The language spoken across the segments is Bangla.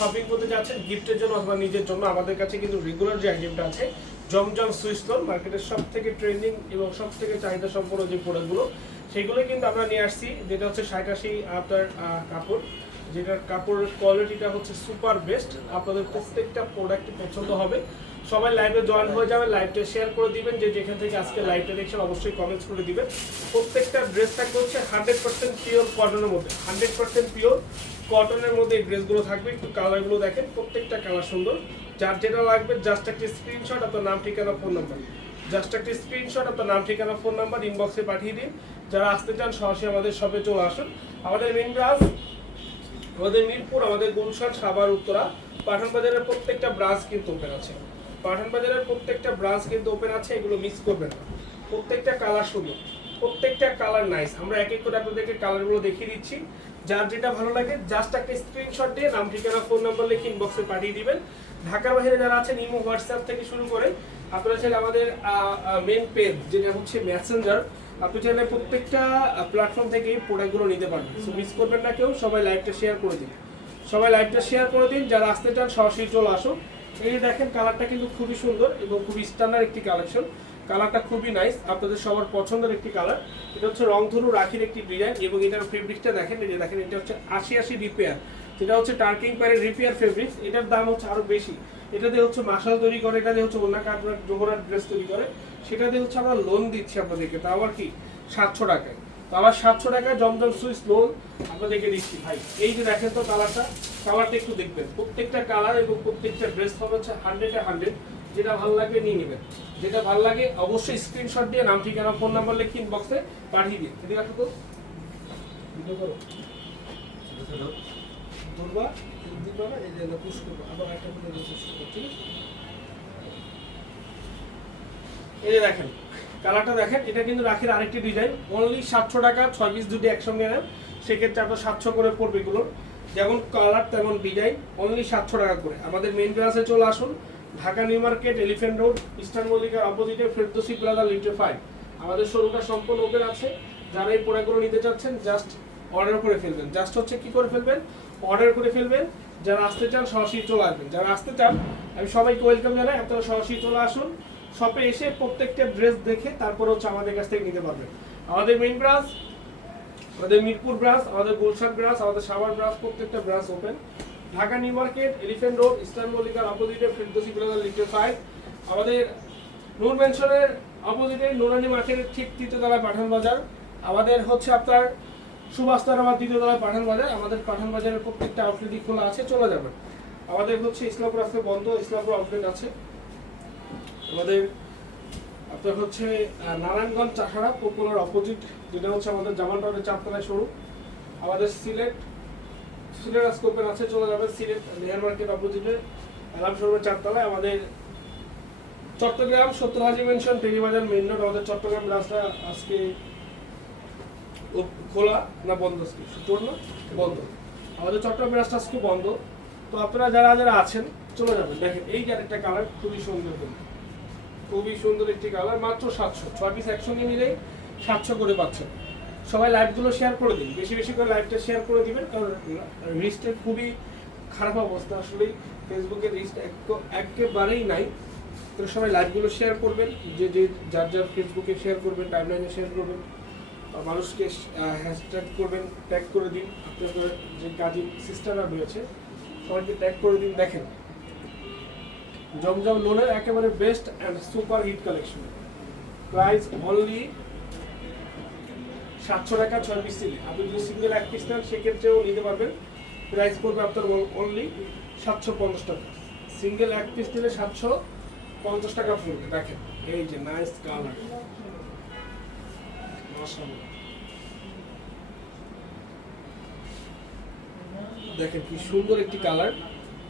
শপিং করতে যাচ্ছেন গিফটের জন্য অথবা নিজের জন্য, আমাদের কাছে কিন্তু রেগুলার যে আইটেমটা আছে, জমজম সুইস্টোন মার্কেটের সব থেকে ট্রেন্ডিং এবং সব থেকে চাহিদা সম্পন্ন যে প্রোডাক্টগুলো সেগুলো কিন্তু আমরা নিয়ে আসছি, যেটা হচ্ছে ষাট আপনার কাপড়, যেটার কাপড়ের কোয়ালিটিটা হচ্ছে সুপার বেস্ট আপনাদের প্রত্যেকটা প্রোডাক্ট পছন্দ হবে। সবাই লাইভে জয়েন হয়ে যাবেন লাইভটা শেয়ার করে দিবেন, যে যেখান থেকে আজকে লাইভটা দেখছেন অবশ্যই কমেন্টস করে দিবেন। প্রত্যেকটা ড্রেস থাকবে হচ্ছে হান্ড্রেড পার্সেন্ট পিওর কটনের মধ্যে হান্ড্রেড পার্সেন্ট পিওর কটনের মধ্যে এই ড্রেসগুলো থাকবে, একটু কালারগুলো দেখেন, প্রত্যেকটা কালার সুন্দর। যার যেটা লাগবে জাস্ট একটা স্ক্রিনশট আপনার নাম, ঠিকানা ফোন নাম্বার জাস্ট একটা স্ক্রিনশট আপনার নাম, ঠিকানা ফোন নাম্বার ইনবক্সে পাঠিয়ে দিন। যারা আসতে চান, সরাসরি আমাদের শপে চলে আসুন। আমাদের মেন ব্রাঞ্চ আমাদের মিরপুর, আমাদের গুলশান, সাভার, উত্তরা পাঠান বাজারের প্রত্যেকটা ব্রাঞ্চ কিন্তু ওপেন আছে। পাঠান বাজারের প্রত্যেকটা ব্রাঞ্চ কিন্তু ওপেন আছে, এগুলো মিস করবেন না। প্রত্যেকটা কালার সুন্দর, প্রত্যেকটা কালার নাইস আমরা এক এক করে আপনাদেরকে কালারগুলো দেখিয়ে দিচ্ছি। যার যেটা ভালো লাগে জাস্ট একটা স্ক্রিনশট দিয়ে নাম, ঠিকানা ফোন নাম্বার লিখে ইনবক্সে পাঠিয়ে দিবেন। ঢাকার বাইরে যারা আছেন, ইমো, হোয়াটসঅ্যাপ থেকে শুরু করে, আপনারা চাইলে আমাদের মেন পেজ যেটা হচ্ছে মেসেঞ্জার আপনি চাইলে প্রত্যেকটা প্ল্যাটফর্ম থেকে প্রোডাক্টগুলো নিতে পারবেন। সো মিস করবেন না কেউ, সবাই লাইভটা শেয়ার করে দিন। সবাই লাইভটা শেয়ার করে দিন। যারা আসতে চান, সরাসরি চলে আসুন। এই দেখেন কালারটা কিন্তু খুবই সুন্দর এবং খুবই স্ট্যান্ডার্ড একটি কালেকশন কালারটা খুবই নাইস আপনাদের সবার পছন্দের একটি কালার এটা হচ্ছে রংধনু রাখির একটি ডিজাইন এবং এটার ফেব্রিক্সটা দেখেন, এই যে দেখেন, এটা হচ্ছে আশি আশি রিপেয়ার যেটা হচ্ছে টার্কিং প্যারের রিপেয়ার ফেব্রিক্স এটার দাম হচ্ছে আরও বেশি। এটা দিয়ে হচ্ছে মাসাল তৈরি করে, এটা দিয়ে হচ্ছে অন্য কাপড় জোহরার ড্রেস তৈরি করে। সেটা দিয়ে হচ্ছে আমরা লোন দিচ্ছি আপনাদেরকে তা আবার কি, সাতশো টাকায়। তো আবার সাতশো টাকায় জমজম সুইচ লোন আপনাদেরকে দিচ্ছি ভাই। এই যে দেখেন তো কালারটা কালারটা একটু দেখবেন। প্রত্যেকটা কালার এবং প্রত্যেকটা ড্রেস হবে হচ্ছে হান্ড্রেডে হান্ড্রেড। যেটা ভালো লাগবে নিয়ে নেবেন। যেটা ভালো লাগে অবশ্যই স্ক্রিনশট দিয়ে নাম ঠিকানা ফোন নাম্বার লিখে ইনবক্সে পাঠিয়ে দিন। এদিকে রাখো তো। ভিডিও করো। ধরবা দিবা না এই যে পুশ করব। আবার একটা করে ঠিক আছে? এই যে দেখেন কালারটা দেখেন, এটা কিন্তু রাখির আরেকটি ডিজাইন অনলি সাতশো টাকা, ছয় পিস দুটি একসঙ্গে নেন। সেক্ষেত্রে আপনার সাতশো করে পড়বে এগুলোর। যেমন কালার তেমন ডিজাইন অনলি সাতশো টাকা করে। আমাদের মেন ব্রাঞ্চে চলে আসুন। Dhaka new market elephant road eastern মল্লিকার অপোজিটে ফেরদোসি প্লাজা লিটার ফাইভ আমাদের শোরুমটা সম্পূর্ণ ওপেন আছে। যারা এই প্রোডাক্টগুলো নিতে চাচ্ছেন জাস্ট অর্ডার করে ফেলবেন। জাস্ট হচ্ছে কি করে ফেলবেন? অর্ডার করে ফেলবেন। যারা আসতে চান, সরাসরি চলে আসবেন। যারা আসতে চান, আমি সবাইকে ওয়েলকাম জানাই। আপনারা সরাসরি চলে আসুন। শপে এসে প্রত্যেকটা ড্রেস দেখে তারপর হচ্ছে আমাদের কাছ থেকে নিতে পারবেন আমাদের মেইন ব্রাঞ্চ আমাদের মিরপুর ব্রাঞ্চ আমাদের গুলশান ব্রাঞ্চ আমাদের সাভার ব্রাঞ্চ প্রত্যেকটা branch open Dhaka new market elephant road, eastern মল্লিকার অপোজিটে ফিরদোসি প্লাজা লিটার ফাইভ আমাদের নূর মেনশনের অপোজিটে নুরানি মার্কেটের ঠিক তৃতীয়তলা পাঠান বাজার। আমাদের হচ্ছে আপনার সুভাষতার আমার দ্বিতীয়তলা পাঠান বাজার। আমাদের পাঠান বাজারের প্রত্যেকটা আউটলেটই খোলা আছে, চলে যাবেন আমাদের হচ্ছে ইসলামপুর আজকে বন্ধ, ইসলামপুর আউটলেট আছে। আমাদের আপনার হচ্ছে নারায়ণগঞ্জ চাষাড়া পপুলার অপোজিট, যেটা হচ্ছে আমাদের জামান টাউনের চারতলায় শুরু আমাদের সিলেট সিলেট আজকে আছে চলে যাবে সিলেট লেয়ার মার্কেট অপোজিটে অ্যালাম শোরুমের চারতলায়। আমাদের চট্টগ্রাম সত্তর Haji mansion Teribazar main road আমাদের চট্টগ্রাম রাস্তা আজকে খোলা না বন্ধ আজকে? শুক্র না বন্ধ। আমাদের চট্টগ্রাম রাস্তা আজকে বন্ধ। তো আপনারা যারা যারা আছেন, চলে যাবেন। দেখেন, এই যে একটা কালার খুবই সুন্দর কিন্তু। খুবই সুন্দর একটি কালার মাত্র সাতশো। ছয় পিস একসঙ্গে মিলেই সাতশো করে পাচ্ছেন। সবাই লাইভগুলো শেয়ার করে দিন। বেশি বেশি করে লাইভটা শেয়ার করে দিবেন, কারণ রিস্টের খুবই খারাপ অবস্থা আসলে ফেসবুকের রিস্ট একেবারেই নাই। তো সবাই লাইভগুলো শেয়ার করবেন, যে যে যার যার ফেসবুকে শেয়ার করবেন টাইমলাইনে শেয়ার করবেন মানুষকে হ্যাশট্যাগ করবেন ট্যাগ করে দিন। আপনাদের যে কাজী সিস্টেমরা রয়েছে, সবাইকে ট্যাগ করে দিন, দেখেন। জমজম লোনের একেবারে best and super hit collection price only সাতশো টাকা, ছয় পিস নিলে আপনি যদি সিঙ্গেল এক পিস নেন, সেক্ষেত্রেও নিতে পারবেন। প্রাইস পড়বে আপনার অনলি সাতশো পঞ্চাশ টাকা। সিঙ্গেল এক পিস নিলে সাতশো পঞ্চাশ টাকা পড়বে। দেখেন, এই যে নাইস কালার দেখেন কি সুন্দর একটি কালার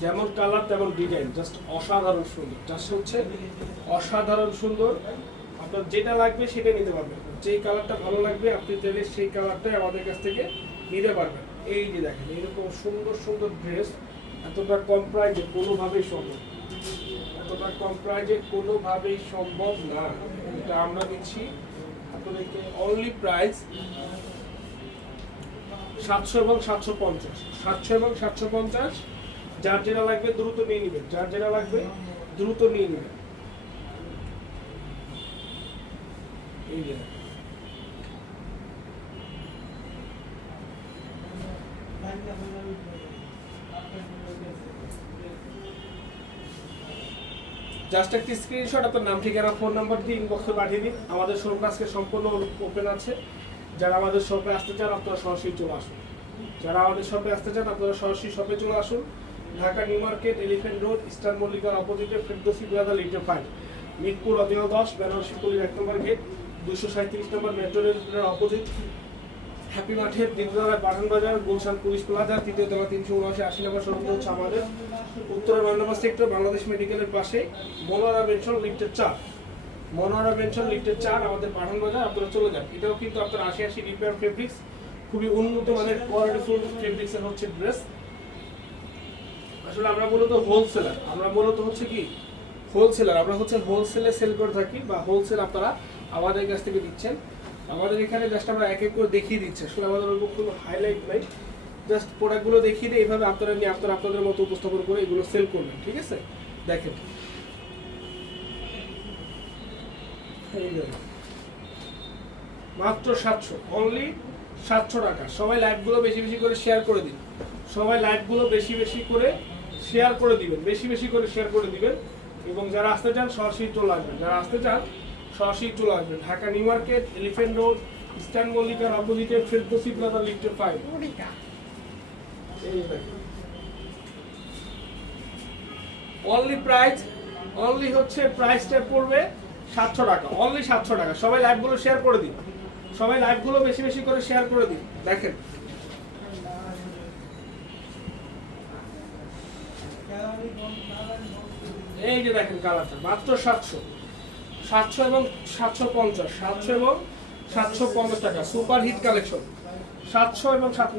যেমন কালার, তেমন ডিজাইন। জাস্ট অসাধারণ সুন্দর। জাস্ট হচ্ছে অসাধারণ সুন্দর। আপনার যেটা লাগবে সেটা নিতে পারবেন। যেই কালারটা ভালো লাগবে, আপনি চাইলে সেই কালারটাই আমাদের কাছ থেকে নিতে পারবেন। এই যে দেখেন এরকম সুন্দর সুন্দর ড্রেস, এতটা কম প্রাইজে কোনোভাবেই সম্ভব এতটা কম প্রাইজে কোনোভাবেই সম্ভব না। এটা আমরা দিচ্ছি আপনাদেরকে অনলি প্রাইস সাতশো এবং সাতশো পঞ্চাশ। সাতশো এবং সাতশো পঞ্চাশ যার যেটা লাগবে দ্রুত নিয়ে নেবেন, যার যেটা লাগবে দ্রুত নিয়ে নেবেন। এই যে। জাস্ট একটি স্ক্রিনশট আপনার নাম, ঠিকানা ফোন নাম্বার দিয়ে ইনবক্সে পাঠিয়ে দিন। আমাদের শোরুম আজকে সম্পূর্ণ ওপেন আছে। যারা আমাদের শপে আসতে চান, আপনারা সরাসরি চলে আসুন। যারা আমাদের শপে আসতে চান, আপনারা সরাসরি শপে চলে আসুন। Dhaka new market, elephant road, eastern মল্লিকার অপোজিটে ফেরদোসি প্লাজা লিটার ফাইভ। মিরপুর অদিও দশ, বেনারসি পল্লীর এক নম্বর গেট দুশো সাঁত্রিশ নম্বর মেট্রো রেলের অপোজিট। হ্যাপি মাঠের দ্বিতীয়তলায় পাঠান বাজার, গুলশান পুলিশ প্লাজা, তৃতীয় তলা তিনশো উনআশি, আশি নম্বর সড়ক হচ্ছে আমাদের। উত্তরের নয় সেক্টর, বাংলাদেশ মেডিকেলের পাশে মনোয়ারা বেনশন লিফটের চার। মনোয়ারা বেনশন লিফটের চার, আমাদের পাঠান বাজার, আপনারা চলে যান। এটাও কিন্তু আপনার আশি আশি রিপেয়ার ফেব্রিক্স, খুবই উন্নত মানের কোয়ালিটিফুল ফেব্রিক্সের হচ্ছে ড্রেস আসলে আমরা মূলত হোলসেলার আমরা মূলত হচ্ছে কি? হোলসেলার আমরা হচ্ছে হোলসেলে সেল করে থাকি বা হোলসেল আপনারা আমাদের কাছ থেকে দিচ্ছেন। আমাদের এখানে জাস্ট আমরা এক এক করে দেখিয়ে দিচ্ছি। আসলে আমাদের ওরকম কোনো হাইলাইট নাই। জাস্ট প্রোডাক্টগুলো দেখিয়ে দিয়ে এইভাবে আপনারা নিয়ে আপনারা আপনাদের মতো উপস্থাপন করে এগুলো সেল করবেন, ঠিক আছে? দেখেন। মাত্র সাতশো। অনলি সাতশো টাকা। সবাই লাইভগুলো বেশি বেশি করে শেয়ার করে দিন। সবাই লাইভগুলো বেশি বেশি করে শেয়ার করে দিবেন বেশি বেশি করে শেয়ার করে দিবেন। এবং যারা আসতে চান সরাসরি চলে আসবেন। যারা আসতে চান সরাসরি চলে আসবেন। Dhaka new market elephant road eastern মল্লিকার অপোজিটে ফেরদোসি প্লাজা লিফটের ফাইভ অনলি প্রাইস অনলি হচ্ছে প্রাইসটা পড়বে সাতশো টাকা। অনলি সাতশো টাকা। সবাই লাইভগুলো শেয়ার করে দিন। সবাই লাইভগুলো বেশি বেশি করে শেয়ার করে দিন। দেখেন এই যে দেখেন কালারটা, মাত্র সাতশো। সাতশো এবং সাতশো পঞ্চাশ। সাতশো এবং সাতশো পঞ্চাশ টাকা, সুপার হিট কালেকশন। সাতশো এবং সাত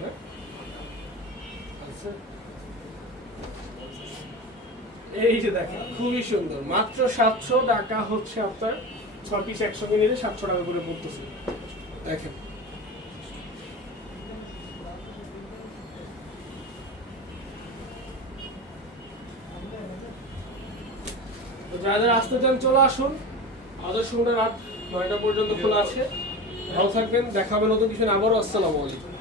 হ্যাঁ। এই যে দেখেন, খুবই সুন্দর। মাত্র সাতশো টাকা হচ্ছে আপনার ছ পিস একসঙ্গে নিলে সাতশো টাকা করে পড়তেছে দেখেন। তো যারা যারা আসতে চান চলে আসুন। আদর্শ রাত নয়টা পর্যন্ত খোলা আছে। ভালো থাকবেন দেখাবেন নতুন কিছু। আবারও আসসালামু আলাইকুম।